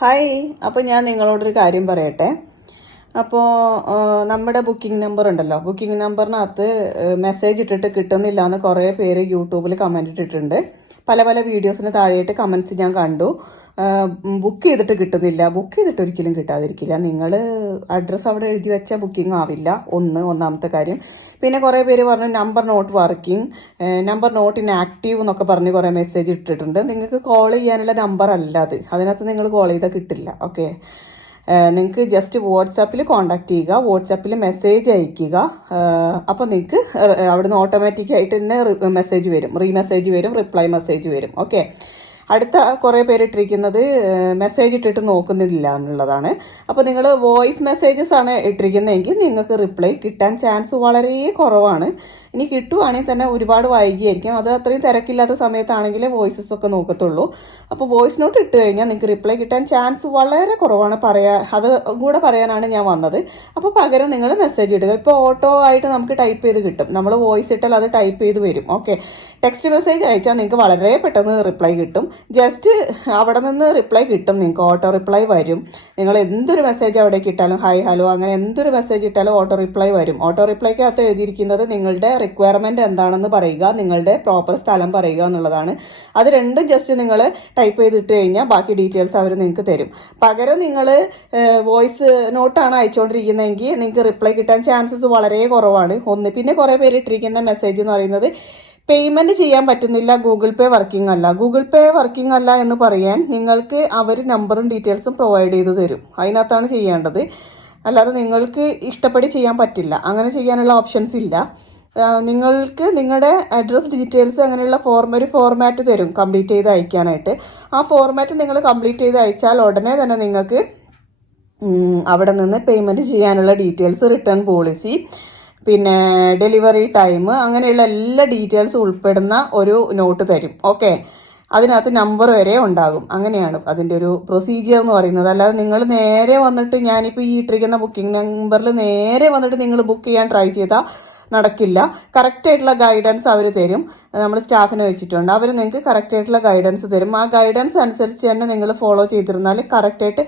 Hi അപ്പോൾ ഞാൻ നിങ്ങളോടൊരു കാര്യം പറയട്ടെ? അപ്പോൾ നമ്മുടെ ബുക്കിംഗ് നമ്പർ ഉണ്ടല്ലോ. ബുക്കിംഗ് നമ്പറിനകത്ത് മെസ്സേജ് ഇട്ടിട്ട് കിട്ടുന്നില്ല എന്ന് കുറേ പേര് യൂട്യൂബിൽ കമന്റ് ഇട്ടിട്ടുണ്ട്. പല പല വീഡിയോസിന് താഴെയായിട്ട് കമന്റ്സ് ഞാൻ കണ്ടു. ബുക്ക് ചെയ്തിട്ട് കിട്ടുന്നില്ല. ബുക്ക് ചെയ്തിട്ട് ഒരിക്കലും കിട്ടാതിരിക്കില്ല. നിങ്ങൾ അഡ്രസ്സ് അവിടെ എഴുതി വെച്ചാൽ ബുക്കിംഗ് ആവില്ല. ഒന്ന് ഒന്നാമത്തെ കാര്യം. പിന്നെ കുറേ പേര് പറഞ്ഞു number not working number not inactive എന്നൊക്കെ പറഞ്ഞ് കുറേ മെസ്സേജ് ഇട്ടിട്ടുണ്ട്. നിങ്ങൾക്ക് കോൾ ചെയ്യാനുള്ള നമ്പർ അല്ല അത്. അതിനകത്ത് നിങ്ങൾ കോൾ ചെയ്താൽ കിട്ടില്ല. ഓക്കെ നിങ്ങൾക്ക് ജസ്റ്റ് വാട്സാപ്പിൽ കോൺടാക്ട് ചെയ്യുക വാട്സാപ്പിൽ മെസ്സേജ് അയക്കുക. അപ്പോൾ നിങ്ങൾക്ക് അവിടുന്ന് ഓട്ടോമാറ്റിക്കായിട്ട് തന്നെ മെസ്സേജ് വരും. റീ മെസ്സേജ് വരും റിപ്ലൈ മെസ്സേജ് വരും. ഓക്കെ അടുത്ത കുറേ പേര് ഇട്ടിരിക്കുന്നത് മെസ്സേജ് ഇട്ടിട്ട് നോക്കുന്നില്ല എന്നുള്ളതാണ്. അപ്പോൾ നിങ്ങൾ വോയിസ് മെസ്സേജസ് ആണ് ഇട്ടിരിക്കുന്നതെങ്കിൽ നിങ്ങൾക്ക് റിപ്ലൈ കിട്ടാൻ ചാൻസ് വളരെ കുറവാണ്. ഇനി കിട്ടുവാണെങ്കിൽ തന്നെ ഒരുപാട് വൈകിയായിരിക്കും. അത് അത്രയും തിരക്കില്ലാത്ത സമയത്താണെങ്കിലേ വോയിസസ് ഒക്കെ നോക്കത്തുള്ളൂ. അപ്പോൾ വോയിസ് നോട്ട് ഇട്ട് കഴിഞ്ഞാൽ നിങ്ങൾക്ക് റിപ്ലൈ കിട്ടാൻ ചാൻസ് വളരെ കുറവാണ് പറയാ അത് കൂടെ പറയാനാണ് ഞാൻ വന്നത്. അപ്പോൾ പകരം നിങ്ങൾ മെസ്സേജ് ഇടുക. ഇപ്പോൾ ഓട്ടോ ആയിട്ട് നമുക്ക് ടൈപ്പ് ചെയ്ത് കിട്ടും. നമ്മൾ വോയിസ് ഇട്ടാൽ അത് ടൈപ്പ് ചെയ്ത് വരും. ഓക്കെ ടെക്സ്റ്റ് മെസ്സേജ് അയച്ചാൽ നിങ്ങൾക്ക് വളരെ പെട്ടെന്ന് റിപ്ലൈ കിട്ടും. ജസ്റ്റ് അവിടെ നിന്ന് റിപ്ലൈ കിട്ടും. നിങ്ങൾക്ക് ഓട്ടോ റിപ്ലൈ വരും. നിങ്ങൾ എന്തൊരു മെസ്സേജ് അവിടേക്ക് ഇട്ടാലും ഹായ് ഹലോ അങ്ങനെ എന്തൊരു മെസ്സേജ് ഇട്ടാലും ഓട്ടോ റിപ്ലൈ വരും. ഓട്ടോ റിപ്ലൈക്കകത്ത് എഴുതിയിരിക്കുന്നത് നിങ്ങളുടെ റിക്വയർമെന്റ് എന്താണെന്ന് പറയുക നിങ്ങളുടെ പ്രോപ്പർ സ്ഥലം പറയുക എന്നുള്ളതാണ്. അത് രണ്ടും ജസ്റ്റ് നിങ്ങൾ ടൈപ്പ് ചെയ്തിട്ട് കഴിഞ്ഞാൽ ബാക്കി ഡീറ്റെയിൽസ് അവർ നിങ്ങൾക്ക് തരും. പകരം നിങ്ങൾ വോയിസ് നോട്ടാണ് അയച്ചുകൊണ്ടിരിക്കുന്നതെങ്കിൽ നിങ്ങൾക്ക് റിപ്ലൈ കിട്ടാൻ ചാൻസസ് വളരെ കുറവാണ്. ഒന്ന് പിന്നെ കുറേ പേര് ഇട്ടിരിക്കുന്ന മെസ്സേജ് എന്ന് പറയുന്നത് പേയ്മെന്റ് ചെയ്യാൻ പറ്റുന്നില്ല ഗൂഗിൾ പേ വർക്കിംഗ് അല്ല. ഗൂഗിൾ പേ വർക്കിംഗ് അല്ല എന്ന് പറയാൻ നിങ്ങൾക്ക് അവർ നമ്പറും ഡീറ്റെയിൽസും പ്രൊവൈഡ് ചെയ്ത് തരും. അതിനകത്താണ് ചെയ്യേണ്ടത്. അല്ലാതെ നിങ്ങൾക്ക് ഇഷ്ടപ്പെടി ചെയ്യാൻ പറ്റില്ല. അങ്ങനെ ചെയ്യാനുള്ള ഓപ്ഷൻസ് ഇല്ല. നിങ്ങൾക്ക് നിങ്ങളുടെ അഡ്രസ് ഡീറ്റെയിൽസ് അങ്ങനെയുള്ള ഫോർമ ഒരു ഫോർമാറ്റ് തരും കംപ്ലീറ്റ് ചെയ്ത് അയക്കാനായിട്ട്. ആ ഫോർമാറ്റ് നിങ്ങൾ കംപ്ലീറ്റ് ചെയ്ത് അയച്ചാൽ ഉടനെ തന്നെ നിങ്ങൾക്ക് അവിടെ നിന്ന് പേയ്മെന്റ് ചെയ്യാനുള്ള ഡീറ്റെയിൽസ് റിട്ടേൺ പോളിസി പിന്നെ ഡെലിവറി ടൈം അങ്ങനെയുള്ള എല്ലാ ഡീറ്റെയിൽസും ഉൾപ്പെടുന്ന ഒരു നോട്ട് തരും. ഓക്കെ? അതിനകത്ത് നമ്പർ വരെ ഉണ്ടാകും. അങ്ങനെയാണ് അതിന്റെ ഒരു പ്രൊസീജിയർ എന്ന് പറയുന്നത്. അല്ലാതെ നിങ്ങൾ നേരെ വന്നിട്ട് ഞാനിപ്പോൾ ഈ ഇട്ടിരിക്കുന്ന ബുക്കിംഗ് നമ്പറിൽ നേരെ വന്നിട്ട് നിങ്ങൾ ബുക്ക് ചെയ്യാൻ ട്രൈ ചെയ്താൽ നടക്കില്ല. കറക്റ്റ് ആയിട്ടുള്ള ഗൈഡൻസ് അവർ തരും. നമ്മൾ സ്റ്റാഫിനെ വെച്ചിട്ടുണ്ട്. അവർ നിങ്ങൾക്ക് കറക്റ്റ് ആയിട്ടുള്ള ഗൈഡൻസ് തരും. ആ ഗൈഡൻസ് അനുസരിച്ച് തന്നെ നിങ്ങൾ ഫോളോ ചെയ്തിരുന്നാൽ കറക്റ്റായിട്ട്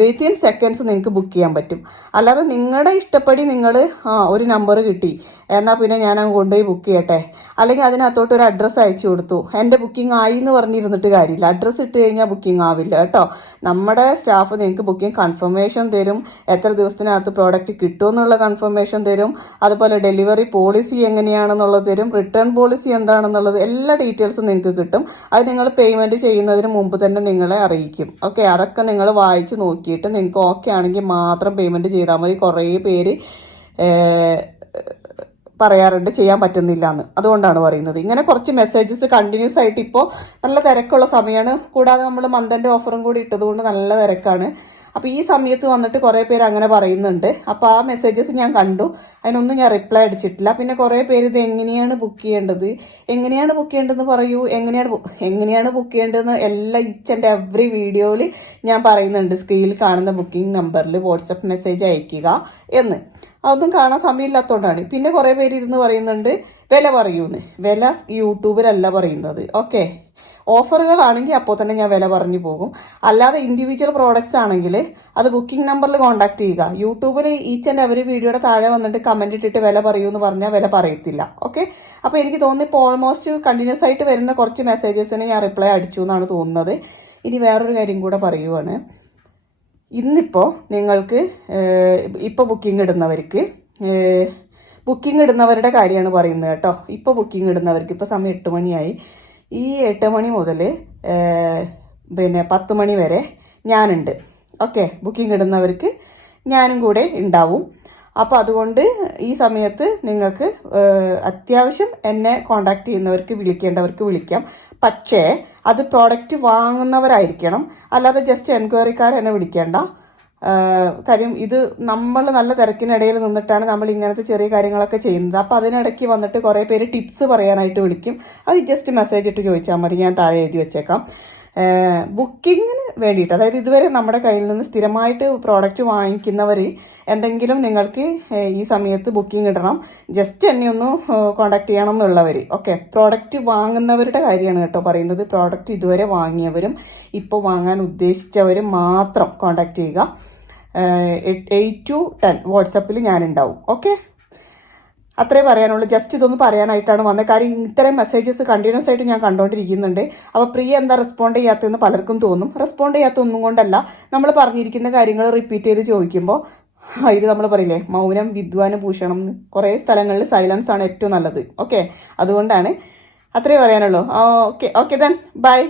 വിത്തിൻ സെക്കൻഡ്സ് നിങ്ങൾക്ക് ബുക്ക് ചെയ്യാൻ പറ്റും. അല്ലാതെ നിങ്ങളുടെ ഇഷ്ടപ്പടി നിങ്ങൾ ഒരു നമ്പർ കിട്ടി. എന്നാൽ പിന്നെ ഞാൻ കൊണ്ടുപോയി ബുക്ക് ചെയ്യട്ടെ. അല്ലെങ്കിൽ അതിനകത്തോട്ട് ഒരു അഡ്രസ്സ് അയച്ചു കൊടുത്തു. എന്റെ ബുക്കിംഗ് ആയി എന്ന് പറഞ്ഞിരുന്നിട്ട് കാര്യമില്ല. അഡ്രസ്സ് ഇട്ട് കഴിഞ്ഞാൽ ബുക്കിംഗ് ആവില്ല കേട്ടോ. നമ്മുടെ സ്റ്റാഫ് നിങ്ങൾക്ക് ബുക്കിംഗ് കൺഫർമേഷൻ തരും. എത്ര ദിവസത്തിനകത്ത് പ്രോഡക്റ്റ് കിട്ടുമെന്നുള്ള കൺഫർമേഷൻ തരും. അതുപോലെ ഡെലിവറി പോളിസി എങ്ങനെയാണെന്നുള്ളത് തരും. റിട്ടേൺ പോളിസി എന്താണെന്നുള്ളത് എല്ലാ ഡീറ്റെയിൽസും നിങ്ങൾക്ക് കിട്ടും. അത് നിങ്ങൾ പേയ്മെന്റ് ചെയ്യുന്നതിന് മുമ്പ് തന്നെ നിങ്ങളെ അറിയിക്കും. ഓക്കെ അതൊക്കെ നിങ്ങൾ വായിച്ച് നോക്കിയിട്ട് നിങ്ങൾക്ക് ഓക്കെ ആണെങ്കിൽ മാത്രം പേയ്മെന്റ് ചെയ്താൽ മതി. കുറേ പേര് പറയാറുണ്ട് ചെയ്യാൻ പറ്റുന്നില്ല എന്ന് അതുകൊണ്ടാണ് പറയുന്നത്. ഇങ്ങനെ കുറച്ച് മെസ്സേജസ് കണ്ടിന്യൂസ് ആയിട്ട് ഇപ്പോൾ നല്ല തിരക്കുള്ള സമയമാണ്. കൂടാതെ നമ്മൾ മന്ദന്റെ ഓഫറും കൂടി ഇട്ടതുകൊണ്ട് നല്ല തിരക്കാണ്. അപ്പോൾ ഈ സമയത്ത് വന്നിട്ട് കുറേ പേര് അങ്ങനെ പറയുന്നുണ്ട്. അപ്പോൾ ആ മെസ്സേജസ് ഞാൻ കണ്ടു. അതിനൊന്നും ഞാൻ റിപ്ലൈ അടിച്ചിട്ടില്ല. പിന്നെ കുറേ പേര് ഇത് എങ്ങനെയാണ് ബുക്ക് ചെയ്യേണ്ടത്? എങ്ങനെയാണ് ബുക്ക് ചെയ്യേണ്ടതെന്ന് പറയൂ? എങ്ങനെയാണ് എങ്ങനെയാണ് ബുക്ക് ചെയ്യേണ്ടതെന്ന് എല്ലാ ഇച്ച് ആൻഡ് എവറി വീഡിയോയിൽ ഞാൻ പറയുന്നുണ്ട്. സ്ക്രീനിൽ കാണുന്ന ബുക്കിംഗ് നമ്പറിൽ വാട്സപ്പ് മെസ്സേജ് അയക്കുക എന്ന്. അതൊന്നും കാണാൻ സമയമില്ലാത്തതുകൊണ്ടാണ് പിന്നെ കുറേ പേര് ഇരുന്ന് പറയുന്നുണ്ട്. വില പറയൂന്ന്. വില യൂട്യൂബിലല്ല പറയുന്നത്. ഓക്കെ ഓഫറുകളാണെങ്കിൽ അപ്പോൾ തന്നെ ഞാൻ വില പറഞ്ഞു പോകും. അല്ലാതെ ഇൻഡിവിജ്വൽ പ്രോഡക്റ്റ്സ് ആണെങ്കിൽ അത് ബുക്കിംഗ് നമ്പറിൽ കോൺടാക്ട് ചെയ്യുക. യൂട്യൂബിൽ ഈച്ച് ആൻഡ് എവറി വീഡിയോയുടെ താഴെ വന്നിട്ട് കമന്റ് ഇട്ടിട്ട് വില പറയൂ എന്ന് പറഞ്ഞാൽ വില പറയത്തില്ല. ഓക്കെ അപ്പോൾ എനിക്ക് തോന്നുന്നു ഇപ്പോൾ ഓൾമോസ്റ്റ് കണ്ടിന്യൂസ് ആയിട്ട് വരുന്ന കുറച്ച് മെസ്സേജസിന് ഞാൻ റിപ്ലൈ അടിച്ചു എന്നാണ് തോന്നുന്നത്. ഇനി വേറൊരു കാര്യം കൂടെ പറയുവാണ്. ഇന്നിപ്പോൾ നിങ്ങൾക്ക് ഇപ്പോൾ ബുക്കിംഗ് ഇടുന്നവർക്ക് ബുക്കിംഗ് ഇടുന്നവരുടെ കാര്യമാണ് പറയുന്നത് കേട്ടോ. ഇപ്പോൾ ബുക്കിംഗ് ഇടുന്നവർക്ക് ഇപ്പോൾ സമയം എട്ട് മണിയായി. ഈ എട്ട് മണി മുതൽ പിന്നെ പത്ത് മണി വരെ ഞാനുണ്ട്. ഓക്കെ ബുക്കിംഗ് ഇടുന്നവർക്ക് ഞാനും കൂടെ ഉണ്ടാവും. അപ്പോൾ അതുകൊണ്ട് ഈ സമയത്ത് നിങ്ങൾക്ക് അത്യാവശ്യം എന്നെ കോണ്ടാക്ട് ചെയ്യുന്നവർക്ക് വിളിക്കേണ്ടവർക്ക് വിളിക്കാം. പക്ഷേ അത് പ്രോഡക്റ്റ് വാങ്ങുന്നവരായിരിക്കണം. അല്ലാതെ ജസ്റ്റ് എൻക്വയറിക്കാർ എന്നെ വിളിക്കേണ്ട. കാര്യം ഇത് നമ്മൾ നല്ല തിരക്കിനിടയിൽ നിന്നിട്ടാണ് നമ്മൾ ഇങ്ങനത്തെ ചെറിയ കാര്യങ്ങളൊക്കെ ചെയ്യുന്നത്. അപ്പോൾ അതിനിടയ്ക്ക് വന്നിട്ട് കുറേ പേര് ടിപ്സ് പറയാനായിട്ട് വിളിക്കും. അത് ജസ്റ്റ് മെസ്സേജ് ഇട്ട് ചോദിച്ചാൽ മതി. ഞാൻ താഴെ എഴുതി വെച്ചേക്കാം. ബുക്കിങ്ങിന് വേണ്ടിയിട്ട് അതായത് ഇതുവരെ നമ്മുടെ കയ്യിൽ നിന്ന് സ്ഥിരമായിട്ട് പ്രോഡക്റ്റ് വാങ്ങിക്കുന്നവർ എന്തെങ്കിലും നിങ്ങൾക്ക് ഈ സമയത്ത് ബുക്കിംഗ് ഇടണം. ജസ്റ്റ് എന്നെ ഒന്ന് കോണ്ടാക്ട് ചെയ്യണം എന്നുള്ളവർ ഓക്കെ പ്രോഡക്റ്റ് വാങ്ങുന്നവരുടെ കാര്യമാണ് കേട്ടോ പറയുന്നത്. പ്രോഡക്റ്റ് ഇതുവരെ വാങ്ങിയവരും ഇപ്പോൾ വാങ്ങാൻ ഉദ്ദേശിച്ചവരും മാത്രം കോണ്ടാക്ട് ചെയ്യുക. എയ്റ്റ് ടു ടെൻ വാട്സപ്പിൽ ഞാനുണ്ടാവും. ഓക്കെ അത്രേ പറയാനുള്ളൂ. ജസ്റ്റ് ഇതൊന്ന് പറയാനായിട്ടാണ് വന്നത്. കാര്യം ഇത്തരം മെസ്സേജസ് കണ്ടിന്യൂസ് ആയിട്ട് ഞാൻ കണ്ടുകൊണ്ടിരിക്കുന്നുണ്ട് അപ്പോൾ പ്രിയ എന്താ റെസ്പോണ്ട് ചെയ്യാത്തതെന്ന് പലർക്കും തോന്നും. റെസ്പോണ്ട് ചെയ്യാത്ത ഒന്നും കൊണ്ടല്ല. നമ്മൾ പറഞ്ഞിരിക്കുന്ന കാര്യങ്ങൾ റിപ്പീറ്റ് ചെയ്ത് ചോദിക്കുമ്പോൾ ഇത് നമ്മൾ പറയില്ലേ? മൗനം വിദ്വാന് ഭൂഷണം കുറേ സ്ഥലങ്ങളിൽ സൈലൻസ് ആണ് ഏറ്റവും നല്ലത്. ഓക്കെ അതുകൊണ്ടാണ് അത്രേ പറയാനുള്ളൂ. Okay okay then bye